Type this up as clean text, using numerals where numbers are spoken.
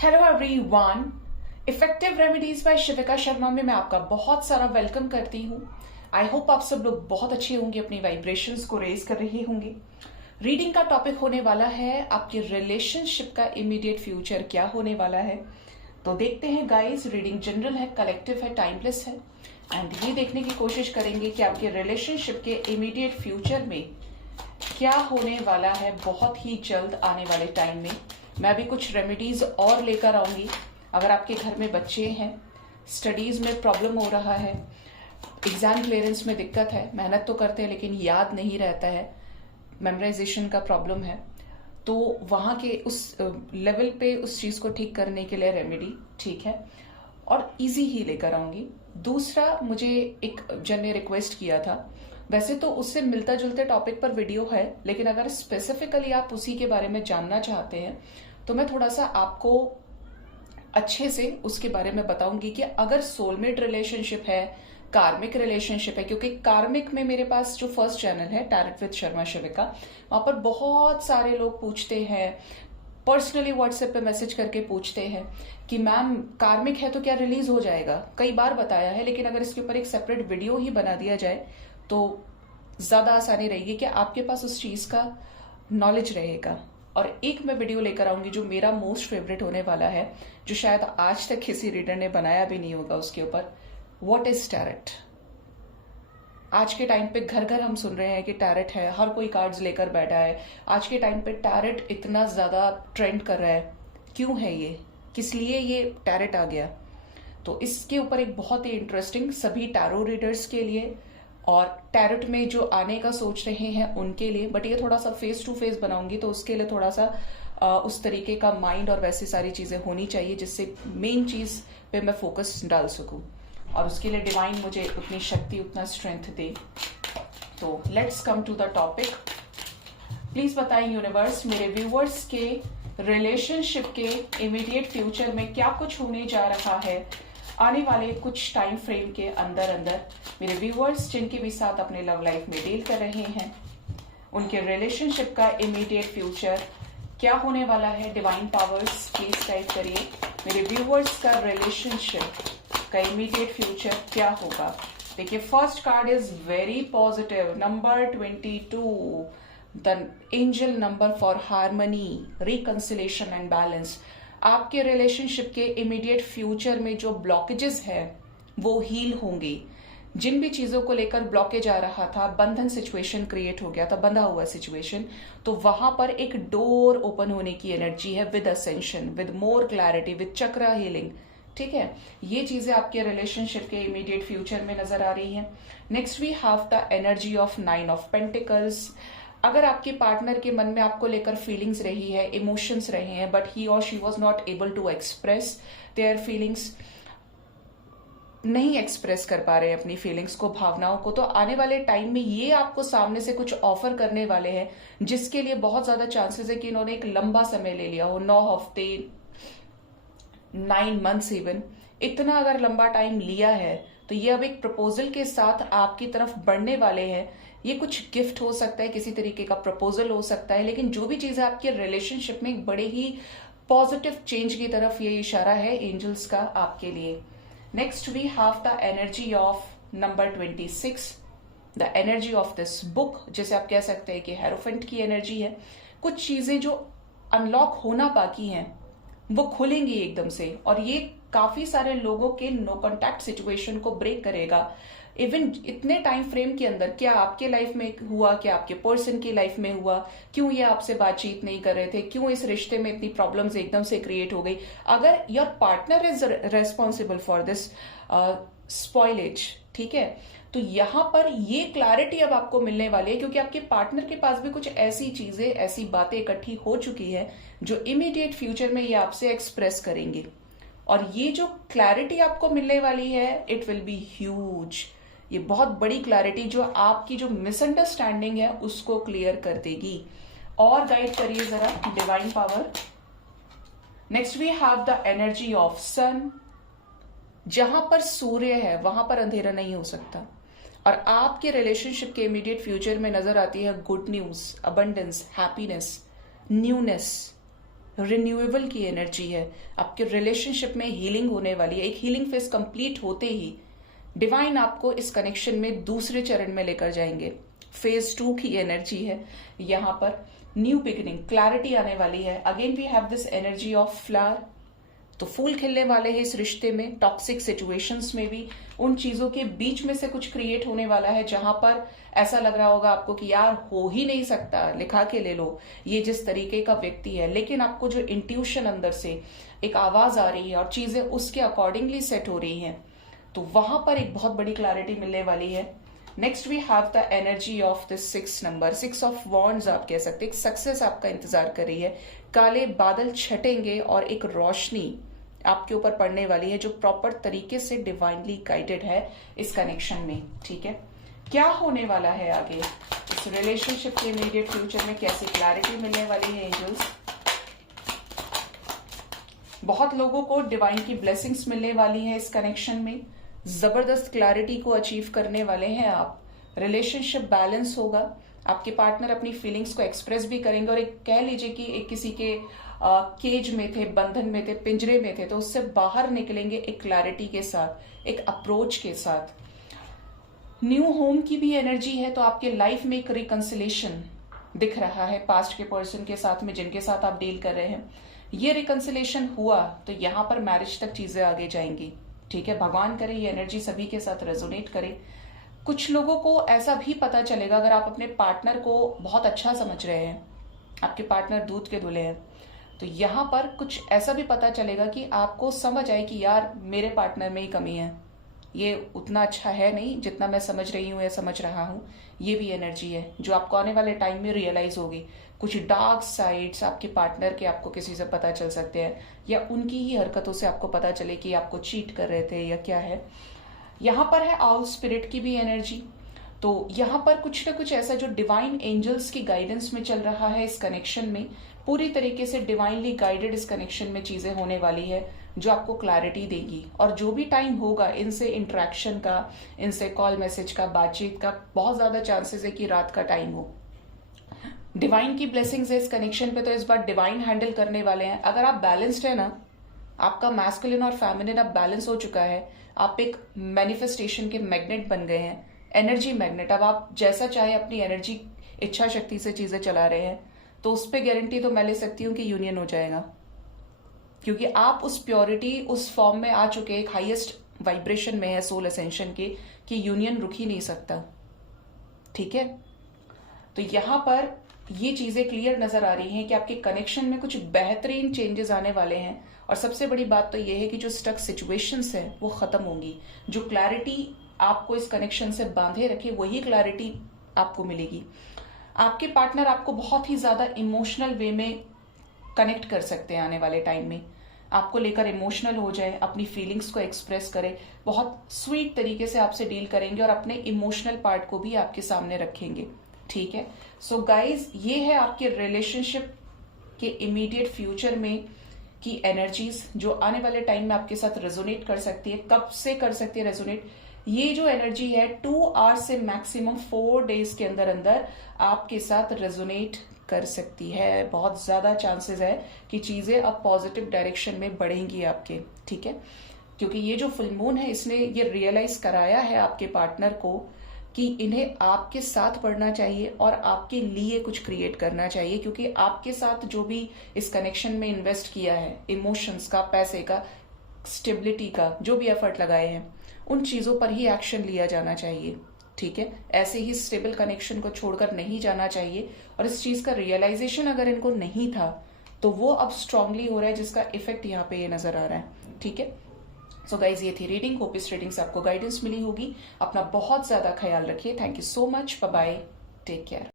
Hello everyone, effective remedies by Shivika Sharma में मैं आपका बहुत सारा वेलकम करती हूँ। आई होप आप सब लोग बहुत अच्छे होंगे, अपनी वाइब्रेशंस को रेज कर रहे होंगे। रीडिंग का टॉपिक होने वाला है आपके रिलेशनशिप का इमीडिएट फ्यूचर क्या होने वाला है। तो देखते हैं गाइस, रीडिंग जनरल है, कलेक्टिव है, टाइमलेस है एंड ये देखने की कोशिश करेंगे कि आपके रिलेशनशिप के इमीडिएट फ्यूचर में क्या होने वाला है बहुत ही जल्द आने वाले टाइम में। मैं भी कुछ रेमेडीज और लेकर आऊंगी। अगर आपके घर में बच्चे हैं, स्टडीज में प्रॉब्लम हो रहा है, एग्जाम क्लियरेंस में दिक्कत है, मेहनत तो करते हैं लेकिन याद नहीं रहता है, मेमोराइजेशन का प्रॉब्लम है, तो वहां के उस लेवल पे उस चीज को ठीक करने के लिए रेमेडी ठीक है और इजी ही लेकर आऊंगी। दूसरा, मुझे एक जन ने रिक्वेस्ट किया था, वैसे तो उससे मिलता जुलते टॉपिक पर वीडियो है, लेकिन अगर स्पेसिफिकली आप उसी के बारे में जानना चाहते हैं तो मैं थोड़ा सा आपको अच्छे से उसके बारे में बताऊंगी कि अगर सोलमेट रिलेशनशिप है, कार्मिक रिलेशनशिप है, क्योंकि कार्मिक में मेरे पास जो फर्स्ट चैनल है टैरेट विद शर्मा शिविका, वहां पर बहुत सारे लोग पूछते हैं, पर्सनली व्हाट्सएप पे मैसेज करके पूछते हैं कि मैम कार्मिक है तो क्या रिलीज हो जाएगा। कई बार बताया है, लेकिन अगर इसके ऊपर एक सेपरेट वीडियो ही बना दिया जाए तो ज्यादा आसानी रहेगी कि आपके पास उस चीज का नॉलेज रहेगा। और एक मैं वीडियो लेकर आऊंगी जो मेरा मोस्ट फेवरेट होने वाला है, जो शायद आज तक किसी रीडर ने बनाया भी नहीं होगा उसके ऊपर, व्हाट इज टैरेट। आज के टाइम पे घर घर हम सुन रहे हैं कि टैरेट है, हर कोई कार्ड्स लेकर बैठा है। आज के टाइम पे टैरेट इतना ज्यादा ट्रेंड कर रहा है, क्यों है ये, किस लिए ये टैरेट आ गया। तो इसके ऊपर एक बहुत ही इंटरेस्टिंग, सभी टैरो रीडर्स के लिए और टैरेट में जो आने का सोच रहे हैं उनके लिए, बट ये थोड़ा सा फेस टू फेस बनाऊंगी तो उसके लिए थोड़ा सा उस तरीके का माइंड और वैसी सारी चीजें होनी चाहिए जिससे मेन चीज पे मैं फोकस डाल सकूं, और उसके लिए डिवाइन मुझे उतनी शक्ति, उतना स्ट्रेंथ दे। तो let's come to the topic. Please बताएं यूनिवर्स, मेरे व्यूअर्स के रिलेशनशिप के इमीडिएट फ्यूचर में क्या कुछ होने जा रहा है आने वाले कुछ टाइम फ्रेम के अंदर अंदर। मेरे व्यूअर्स जिनके भी साथ अपने लव लाइफ में डील कर रहे हैं, उनके रिलेशनशिप का इमीडिएट फ्यूचर क्या होने वाला है। डिवाइन पावर्स प्लीज टाइप करिए, मेरे व्यूअर्स का रिलेशनशिप का इमीडिएट फ्यूचर क्या होगा। देखिए, first card is very positive, number 22, the angel number for harmony, reconciliation and balance. आपके रिलेशनशिप के इमीडिएट फ्यूचर में जो ब्लॉकेजेस है वो हील होंगे। जिन भी चीजों को लेकर ब्लॉकेज आ रहा था, बंधन सिचुएशन क्रिएट हो गया था, बंधा हुआ सिचुएशन, तो वहां पर एक डोर ओपन होने की एनर्जी है, with ascension, with more clarity, with chakra healing. ठीक है, ये चीजें आपके रिलेशनशिप के इमीडिएट फ्यूचर में नजर आ रही हैं। Next we have the energy of 9 of pentacles. अगर आपके पार्टनर के मन में आपको लेकर फीलिंग्स रही है, इमोशंस रहे हैं, बट ही और she was not able to express their feelings, नहीं एक्सप्रेस कर पा रहे अपनी फीलिंग्स को, भावनाओं को, तो आने वाले टाइम में ये आपको सामने से कुछ ऑफर करने वाले हैं जिसके लिए बहुत ज्यादा चांसेस है कि इन्होंने एक लंबा समय ले लिया हो, 9 हफ्ते, 9 मंथ्स इवन, इतना अगर लंबा टाइम लिया है तो ये अब एक प्रपोजल के साथ आपकी तरफ बढ़ने वाले हैं। ये कुछ गिफ्ट हो सकता है, किसी तरीके का प्रपोजल हो सकता है, लेकिन जो भी चीज है आपके रिलेशनशिप में एक बड़े ही पॉजिटिव चेंज की तरफ ये इशारा है एंजल्स का आपके लिए। Next we have the energy of number 26, the energy of this book, जैसे आप कह सकते हैं कि हेरोफेंट की एनर्जी है। कुछ चीजें जो अनलॉक होना बाकी हैं वो खुलेंगी एकदम से, और ये काफी सारे लोगों के नो कॉन्टैक्ट सिचुएशन को ब्रेक करेगा। इवन इतने टाइम फ्रेम के अंदर, क्या आपके लाइफ में हुआ, क्या आपके पर्सन की लाइफ में हुआ, क्यों ये आपसे बातचीत नहीं कर रहे थे, क्यों इस रिश्ते में इतनी प्रॉब्लम्स एकदम से क्रिएट हो गई। अगर your partner is responsible for this spoilage, ठीक है, तो यहां पर ये क्लैरिटी अब आपको मिलने वाली है, क्योंकि आपके पार्टनर के पास भी कुछ ऐसी चीजें, ऐसी बातें इकट्ठी हो चुकी है जो इमीडिएट फ्यूचर में ये आपसे एक्सप्रेस करेंगे। और ये जो क्लैरिटी आपको मिलने वाली है, इट विल बी ह्यूज। ये बहुत बड़ी क्लैरिटी जो आपकी जो मिसअंडरस्टैंडिंग है उसको क्लियर कर देगी। और गाइड करिए जरा divine power. Next we have the energy of sun. जहां पर सूर्य है वहां पर अंधेरा नहीं हो सकता, और आपके रिलेशनशिप के इमीडिएट फ्यूचर में नजर आती है good news, abundance, happiness, newness, renewable की एनर्जी है। आपके रिलेशनशिप में हीलिंग होने वाली है। एक हीलिंग फेज कंप्लीट होते ही डिवाइन आपको इस कनेक्शन में दूसरे चरण में लेकर जाएंगे। फेज 2 की एनर्जी है। यहां पर न्यू बिगिनिंग, क्लैरिटी आने वाली है। Again we have this energy of flower, तो फूल खिलने वाले हैं इस रिश्ते में। टॉक्सिक सिचुएशंस में भी उन चीजों के बीच में से कुछ क्रिएट होने वाला है जहां पर ऐसा लग रहा होगा आपको कि यार हो ही नहीं सकता, लिखा के ले लो ये जिस तरीके का व्यक्ति है। लेकिन आपको जो इंट्यूशन अंदर से एक आवाज आ रही है और चीजें उसके अकॉर्डिंगली सेट हो रही हैं, तो वहां पर एक बहुत बड़ी क्लैरिटी मिलने वाली है। Next we have the energy of the 6 number, 6 of wands आप कह सकते हैं। एक सक्सेस आपका इंतजार कर रही है। काले बादल छटेंगे और एक रोशनी आपके ऊपर पड़ने वाली है जो प्रॉपर तरीके से डिवाइनली गाइडेड है इस कनेक्शन में। ठीक है, क्या होने वाला है आगे इस रिलेशनशिप के इमीडिएट फ्यूचर में, कैसी क्लैरिटी मिलने वाली है एंजल्स। बहुत लोगों को डिवाइन की ब्लेसिंग्स मिलने वाली है इस कनेक्शन में। जबरदस्त क्लैरिटी को अचीव करने वाले हैं आप। रिलेशनशिप बैलेंस होगा। आपके पार्टनर अपनी फीलिंग्स को एक्सप्रेस भी करेंगे और एक कह लीजिए कि एक किसी के केज में थे, बंधन में थे, पिंजरे में थे, तो उससे बाहर निकलेंगे एक क्लैरिटी के साथ, एक अप्रोच के साथ। न्यू होम की भी एनर्जी है, तो आपके लाइफ में एक रिकंसिलेशन दिख रहा है पास्ट के पर्सन के साथ में जिनके साथ आप डील कर रहे हैं। ये रिकंसिलेशन हुआ तो यहां पर मैरिज तक चीजें आगे जाएंगी। ठीक है, भगवान करे ये एनर्जी सभी के साथ रेजोनेट करे। कुछ लोगों को ऐसा भी पता चलेगा, अगर आप अपने पार्टनर को बहुत अच्छा समझ रहे हैं, आपके पार्टनर दूध के दूल्हे हैं, तो यहां पर कुछ ऐसा भी पता चलेगा कि आपको समझ आए कि यार मेरे पार्टनर में ही कमी है, ये उतना अच्छा है नहीं जितना मैं समझ रही हूं या समझ रहा हूं। ये भी एनर्जी है जो आपको आने वाले टाइम में रियलाइज होगी। कुछ डार्क साइड्स आपके पार्टनर के आपको किसी से पता चल सकते हैं, या उनकी ही हरकतों से आपको पता चले कि आपको चीट कर रहे थे या क्या है। यहां पर है आउल स्पिरिट की भी एनर्जी, तो यहां पर कुछ ना कुछ ऐसा जो डिवाइन एंजल्स की गाइडेंस में चल रहा है इस कनेक्शन में, पूरी तरीके से डिवाइनली गाइडेड इस कनेक्शन में चीजें होने वाली है जो आपको क्लैरिटी देगी। और जो भी टाइम होगा इनसे इंटरेक्शन का, इनसे कॉल मैसेज का, बातचीत का, बहुत ज्यादा चांसेस है कि रात का टाइम हो। डिवाइन की ब्लेसिंग्स है इस कनेक्शन पे, तो इस बार डिवाइन हैंडल करने वाले हैं। अगर आप बैलेंस्ड है ना, आपका मैस्कुलिन और फेमिनिन अब बैलेंस हो चुका है, आप एक मैनिफेस्टेशन के मैग्नेट बन गए हैं, एनर्जी मैग्नेट। अब आप जैसा चाहे अपनी एनर्जी, इच्छा शक्ति से चीजें चला रहे हैं, तो उस पर गारंटी तो मैं ले सकती हूँ कि यूनियन हो जाएगा, क्योंकि आप उस प्योरिटी, उस फॉर्म में आ चुके, एक हाईएस्ट वाइब्रेशन में है सोल असेंशन के, कि यूनियन रुक ही नहीं सकता। ठीक है, तो यहां पर ये चीजें क्लियर नजर आ रही हैं कि आपके कनेक्शन में कुछ बेहतरीन चेंजेस आने वाले हैं। और सबसे बड़ी बात तो ये है कि जो स्टक सिचुएशंस है वो खत्म होंगी। जो क्लैरिटी आपको इस कनेक्शन से बांधे रखे, वही क्लैरिटी आपको मिलेगी। आपके पार्टनर आपको बहुत ही ज्यादा इमोशनल वे में कनेक्ट कर सकते हैं आने वाले टाइम में। आपको लेकर इमोशनल हो जाए, अपनी फीलिंग्स को एक्सप्रेस करे, बहुत स्वीट तरीके से आपसे डील करेंगे और अपने इमोशनल पार्ट को भी आपके सामने रखेंगे। ठीक है, सो गाइज ये है आपके रिलेशनशिप के इमीडिएट फ्यूचर में की एनर्जीज जो आने वाले टाइम में आपके साथ रेजोनेट कर सकती है। कब से कर सकती है रेजोनेट? ये जो एनर्जी है 2 आवर्स से मैक्सिमम 4 डेज के अंदर अंदर आपके साथ रेजोनेट कर सकती है। बहुत ज्यादा चांसेस है कि चीजें अब पॉजिटिव डायरेक्शन में बढ़ेंगी आपके। ठीक है, क्योंकि ये जो फुल मून है इसने ये रियलाइज कराया है आपके पार्टनर को कि इन्हें आपके साथ बढ़ना चाहिए और आपके लिए कुछ क्रिएट करना चाहिए, क्योंकि आपके साथ जो भी इस कनेक्शन में इन्वेस्ट किया है, इमोशंस का, पैसे का, स्टेबिलिटी का, जो भी एफर्ट लगाए हैं, उन चीजों पर ही एक्शन लिया जाना चाहिए। ठीक है, ऐसे ही स्टेबल कनेक्शन को छोड़कर नहीं जाना चाहिए। और इस चीज का रियलाइजेशन अगर इनको नहीं था तो वो अब स्ट्रांगली हो रहा है, जिसका इफेक्ट यहाँ पे ये नजर आ रहा है। ठीक है, सो गाइज ये थी रीडिंग। होप इस रीडिंग से आपको गाइडेंस मिली होगी। अपना बहुत ज्यादा ख्याल रखिए। Thank you so much, bye bye, take care.